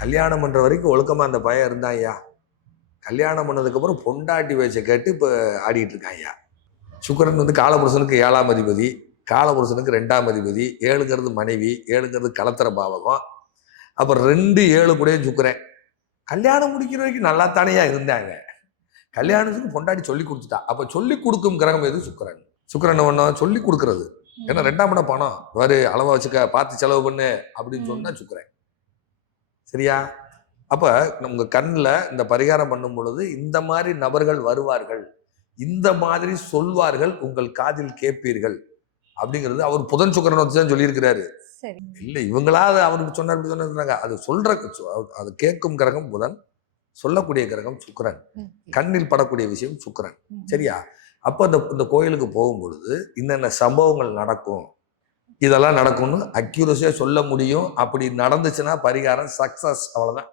கல்யாணம் பண்ற வரைக்கும் ஒழுக்கமா அந்த பையன் இருந்தான் ஐயா. கல்யாணம் பண்ணதுக்கப்புறம் பொண்டாட்டி வயசை கேட்டு இப்போ ஆடிட்டு இருக்கான் ஐயா. சுக்கிரன் வந்து காலபுருஷனுக்கு ஏழாம் அதிபதி காலபுருஷனுக்கு ரெண்டாம் அதிபதி ஏழுங்கிறது மனைவி ஏழுங்கிறது கலத்திர பாவகம். அப்புறம் ரெண்டு ஏழு கூடயும் சுக்கிரன். கல்யாணம் முடிக்கிற வரைக்கும் நல்லா தானேயா இருந்தாங்க. கல்யாணத்துக்கு பொண்டாட்டி சொல்லி கொடுத்துட்டா. அப்போ சொல்லி கொடுக்கும் கிரகம் எது? சுக்கிரன். சுக்கிரன் ஒன்றா சொல்லி கொடுக்கறது. ஏன்னா ரெண்டாம் இடம் பணம். வரு அளவா வச்சுக்க பார்த்து செலவு பண்ணு அப்படின்னு சொன்னா சுக்கிரன். சரியா? அப்ப உங்க கண்ணில் இந்த பரிகாரம் பண்ணும் பொழுது இந்த மாதிரி நபர்கள் வருவார்கள். இந்த மாதிரி சொல்வார்கள் உங்கள் காதில் கேட்பீர்கள். அப்படிங்கிறது அவர் புதன் சுக்கரன் வச்சு தான் சொல்லியிருக்கிறாரு. இல்லை இவங்களாவது அவருக்கு சொன்னார் இப்படி சொன்னாங்க. அது சொல்ற அது கேட்கும் கிரகம் புதன் சொல்லக்கூடிய கிரகம் சுக்கிரன். கண்ணில் படக்கூடிய விஷயம் சுக்கிரன். சரியா? அப்போ அந்த இந்த கோயிலுக்கு போகும் பொழுது இன்னென்ன சம்பவங்கள் நடக்கும்? இதெல்லாம் நடக்கும்னு அக்யூரஸியாக சொல்ல முடியும். அப்படி நடந்துச்சுன்னா பரிகாரம் சக்ஸஸ் அவ்வளோதான்